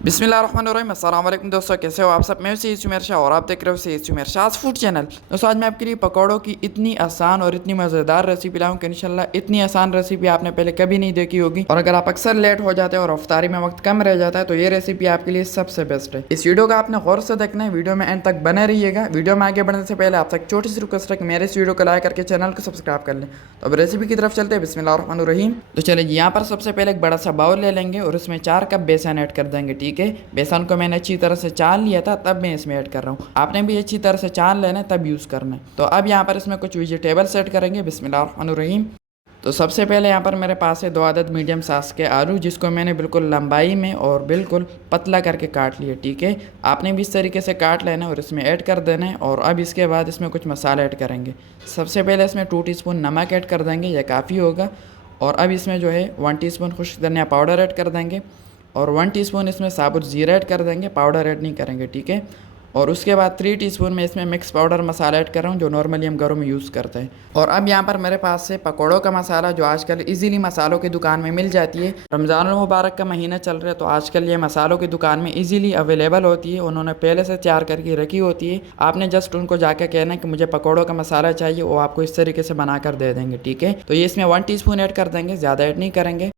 बिस्मिल्लाहिर्रहमानिर्रहीम। अस्सलाम वालेकुम दोस्तों, कैसे हो आप सब। मैं सईद उमर शाह और आप देख रहे हो सईद उमर शाह फूड चैनल। दोस्तों आज मैं आपके लिए पकौड़ों की इतनी आसान और इतनी मज़ेदार रेसिपी लाऊं कि इंशाल्लाह इतनी आसान रेसिपी आपने पहले कभी नहीं देखी होगी। और अगर आप अक्सर लेट हो जाते हैं और अफ्तारी में वक्त कम रह जाता है तो ये रेसिपी आपके लिए सबसे बेस्ट है। इस वीडियो को आपने गौर से देखना है, वीडियो में एंड तक बने रहिएगा। वीडियो में आगे बढ़ने से पहले आपसे एक छोटी सी रिक्वेस्ट है कि मेरे इस वीडियो को लाइक करके चैनल को सब्सक्राइब कर लें। तो अब रेसिपी की तरफ चलते हैं। बिस्मिल्लाहिर्रहमानिर्रहीम। तो चलिए यहाँ पर सबसे पहले एक बड़ा सा बाउल ले लेंगे और उसमें 4 कप बेसन ऐड कर देंगे। ठीक है, बेसन को मैंने अच्छी तरह से छान लिया था, तब मैं इसमें ऐड कर रहा हूँ। आपने भी अच्छी तरह से छान लेना है तब यूज़ करना है। तो अब यहाँ पर इसमें कुछ वेजिटेबल्स ऐड करेंगे। बिस्मिल्लाहिर्रहमानिर्रहीम। तो सबसे पहले यहाँ पर मेरे पास है 2 अदद मीडियम साइज़ के आलू, जिसको मैंने बिल्कुल लंबाई में और बिल्कुल पतला करके काट लिया। ठीक है, आपने भी इस तरीके से काट लेना है और इसमें ऐड कर देना है। और अब इसके बाद इसमें कुछ मसाले ऐड करेंगे। सबसे पहले इसमें 2 टीस्पून नमक ऐड कर देंगे, यह काफ़ी होगा। और अब इसमें जो है 1 टीस्पून खुश्क धनिया पाउडर ऐड कर देंगे और 1 टीस्पून इसमें साबुत ज़ीरा ऐड कर देंगे, पाउडर ऐड नहीं करेंगे। ठीक है, और उसके बाद 3 टीस्पून में इसमें मिक्स पाउडर मसाला ऐड कर रहा हूँ, जो नॉर्मली हम घरों में यूज़ करते हैं। और अब यहाँ पर मेरे पास से पकौड़ों का मसाला, जो आजकल इजीली मसालों की दुकान में मिल जाती है। रमज़ान मुबारक का महीना चल रहा है तो आजकल ये मसालों की दुकान में इजीली अवेलेबल होती है। उन्होंने पहले से तैयार करके रखी होती है। आपने जस्ट उनको जाकर कहना है कि मुझे पकौड़ों का मसाला चाहिए, वो आपको इस तरीके से बना कर दे देंगे। ठीक है, तो ये इसमें 1 टीस्पून ऐड कर देंगे, ज़्यादा ऐड नहीं करेंगे।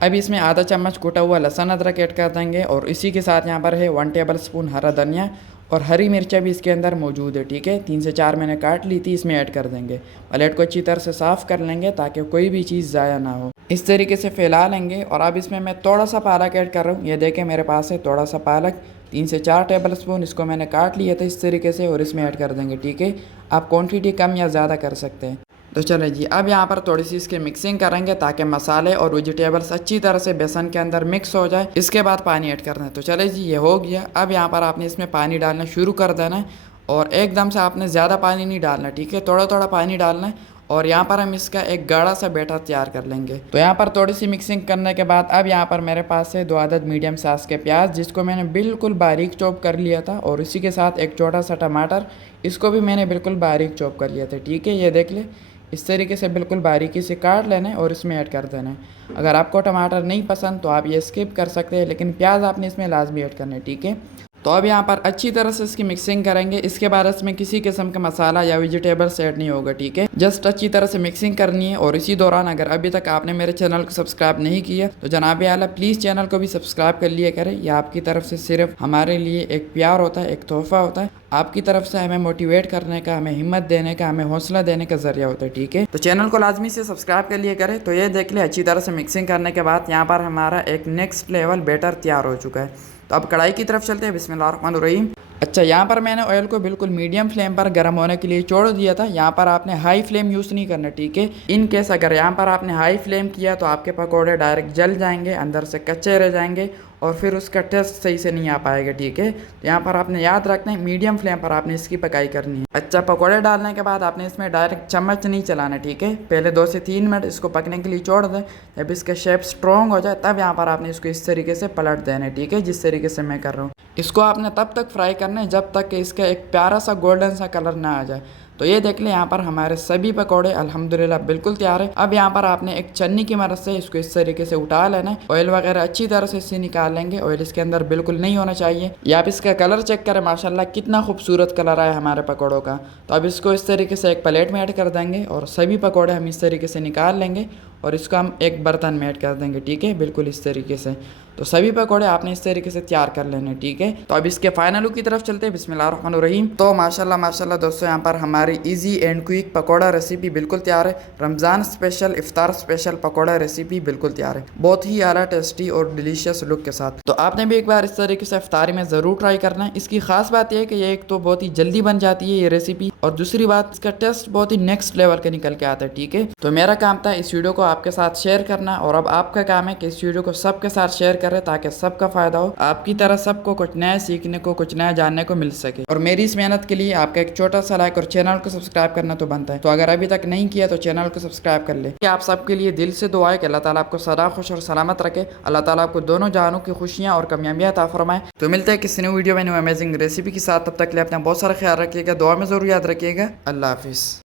अब इसमें आधा चम्मच कूटा हुआ लहसुन अदरक ऐड कर देंगे और इसी के साथ यहाँ पर है 1 टेबल स्पून हरा धनिया और हरी मिर्चा भी इसके अंदर मौजूद है। ठीक है, 3 से 4 मैंने काट ली थी, इसमें ऐड कर देंगे। प्लेट को अच्छी तरह से साफ़ कर लेंगे ताकि कोई भी चीज़ ज़ाया ना हो। इस तरीके से फैला लेंगे। और अब इसमें मैं थोड़ा सा पालक ऐड कर रहा हूँ। ये देखें मेरे पास है थोड़ा सा पालक, 3 से 4 टेबल स्पून इसको मैंने काट लिया था इस तरीके से और इसमें ऐड कर देंगे। ठीक है, आप क्वान्टिटी कम या ज़्यादा कर सकते हैं। तो चलिए जी, अब यहाँ पर थोड़ी सी इसकी मिक्सिंग करेंगे ताकि मसाले और वेजिटेबल्स अच्छी तरह से बेसन के अंदर मिक्स हो जाए। इसके बाद पानी ऐड करना है। तो चलिए जी, ये हो गया। अब यहाँ पर आपने इसमें पानी डालना शुरू कर देना है और एकदम से आपने ज़्यादा पानी नहीं डालना। ठीक है, थोड़ा थोड़ा पानी डालना है। और यहाँ पर हम इसका एक गाढ़ा सा बैटर तैयार कर लेंगे। तो यहाँ पर थोड़ी सी मिक्सिंग करने के बाद अब यहाँ पर मेरे पास है 2 अदद मीडियम साइज़ के प्याज, जिसको मैंने बिल्कुल बारीक चॉप कर लिया था। और इसी के साथ एक छोटा सा टमाटर, इसको भी मैंने बिल्कुल बारीक चॉप कर लिया था। ठीक है, ये देख ले, इस तरीके से बिल्कुल बारीकी से काट लेना है और इसमें ऐड कर देना है। अगर आपको टमाटर नहीं पसंद तो आप ये स्किप कर सकते हैं, लेकिन प्याज आपने इसमें लाजमी ऐड करना है। ठीक है, तो अब यहाँ पर अच्छी तरह से इसकी मिक्सिंग करेंगे। इसके बाद इसमें किसी किस्म का मसाला या वेजिटेबल्स ऐड नहीं होगा। ठीक है, जस्ट अच्छी तरह से मिक्सिंग करनी है। और इसी दौरान अगर अभी तक आपने मेरे चैनल को सब्सक्राइब नहीं किया तो जनाब आला प्लीज़ चैनल को भी सब्सक्राइब कर लिया करें। यह आपकी तरफ से सिर्फ हमारे लिए एक प्यार होता है, एक तोहफा होता है। आपकी तरफ से हमें मोटिवेट करने का, हमें हिम्मत देने का, हमें हौसला देने का जरिया होता है। ठीक है, तो चैनल को लाजमी से सब्सक्राइब कर लिया करें। तो ये देख ले, अच्छी तरह से मिक्सिंग करने के बाद यहाँ पर हमारा एक नेक्स्ट लेवल बैटर तैयार हो चुका है। तो अब कढ़ाई की तरफ चलते हैं। बिस्मिल्लाहिर्रहमानिर्रहीम। अच्छा, यहाँ पर मैंने ऑयल को बिल्कुल मीडियम फ्लेम पर गर्म होने के लिए छोड़ दिया था। यहाँ पर आपने हाई फ्लेम यूज़ नहीं करना। ठीक है, इन केस अगर यहाँ पर आपने हाई फ्लेम किया तो आपके पकौड़े डायरेक्ट जल जाएंगे, अंदर से कच्चे रह जाएंगे और फिर उसका टेस्ट सही से नहीं आ पाएगा। ठीक है, तो यहाँ पर आपने याद रखना है मीडियम फ्लेम पर आपने इसकी पकाई करनी है। अच्छा, पकौड़े डालने के बाद आपने इसमें डायरेक्ट चम्मच नहीं चलाना। ठीक है, पहले 2 से 3 मिनट इसको पकने के लिए छोड़ दें। जब इसका शेप स्ट्रॉन्ग हो जाए तब यहाँ पर आपने इसको इस तरीके से पलट देना है। ठीक है, जिस तरीके से मैं कर रहा हूँ। इसको आपने तब तक फ्राई करना है जब तक कि इसका एक प्यारा सा गोल्डन सा कलर ना आ जाए। तो ये देख लें, यहाँ पर हमारे सभी पकौड़े अल्हम्दुलिल्लाह बिल्कुल तैयार है। अब यहाँ पर आपने एक छन्नी की मदद से इसको इस तरीके से उठा लेना है। ऑयल वगैरह अच्छी तरह से इससे निकाल लेंगे। ऑयल इसके अंदर बिल्कुल नहीं होना चाहिए। या आप इसका कलर चेक करें, माशाल्लाह कितना खूबसूरत कलर आया हमारे पकौड़ों का। तो अब इसको इस तरीके से एक प्लेट में ऐड कर देंगे और सभी पकौड़े हम इस तरीके से निकाल लेंगे और इसको हम एक बर्तन में ऐड कर देंगे। ठीक है, बिल्कुल इस तरीके से। तो सभी पकौड़े आपने इस तरीके से तैयार कर लेने। ठीक है, तो अब इसके फाइनल लुक की तरफ चलते हैं। बिस्मिल्लाहिर्रहमानिर्रहीम। तो माशाल्लाह माशाल्लाह दोस्तों, यहाँ पर हमारी easy and quick pakora recipe बिल्कुल तैयार है। रमज़ान स्पेशल, इफ्तार स्पेशल पकौड़ा रेसिपी बिल्कुल तैयार है, बहुत ही आला, टेस्टी और डिलीशियस लुक के साथ। तो आपने भी एक बार इस तरीके से इफ्तारी में ज़रूर ट्राई करना है। इसकी खास बात यह है कि ये एक तो बहुत ही जल्दी बन जाती है ये रेसिपी, और दूसरी बात इसका टेस्ट बहुत ही नेक्स्ट लेवल का निकल के आता है। ठीक है, तो मेरा काम था इस वीडियो को आपके साथ शेयर करना और अब आपका काम है कि इस वीडियो को सबके साथ शेयर करें ताकि सबका फायदा हो। आपकी तरह सबको कुछ नया सीखने को, कुछ नया जानने को मिल सके। और मेरी इस मेहनत के लिए आपका एक छोटा सा लाइक और चैनल को सब्सक्राइब करना तो बनता है। तो अगर अभी तक नहीं किया तो चैनल को सब्सक्राइब कर ले। आप सबके लिए दिल से दुआ है कि अल्लाह ताला आपको सदा खुश और सलामत रखे। अल्लाह ताला आपको दोनों जहानों की खुशियाँ और कामयाबियाँ अता फरमाए। तो मिलते हैं किसी न्यू वीडियो में न्यू अमेजिंग रेसिपी के साथ। तब तक के लिए अपना बहुत सारा ख्याल रखिएगा, दुआ में जरूर याद रखिएगा। अल्लाह हाफिज़।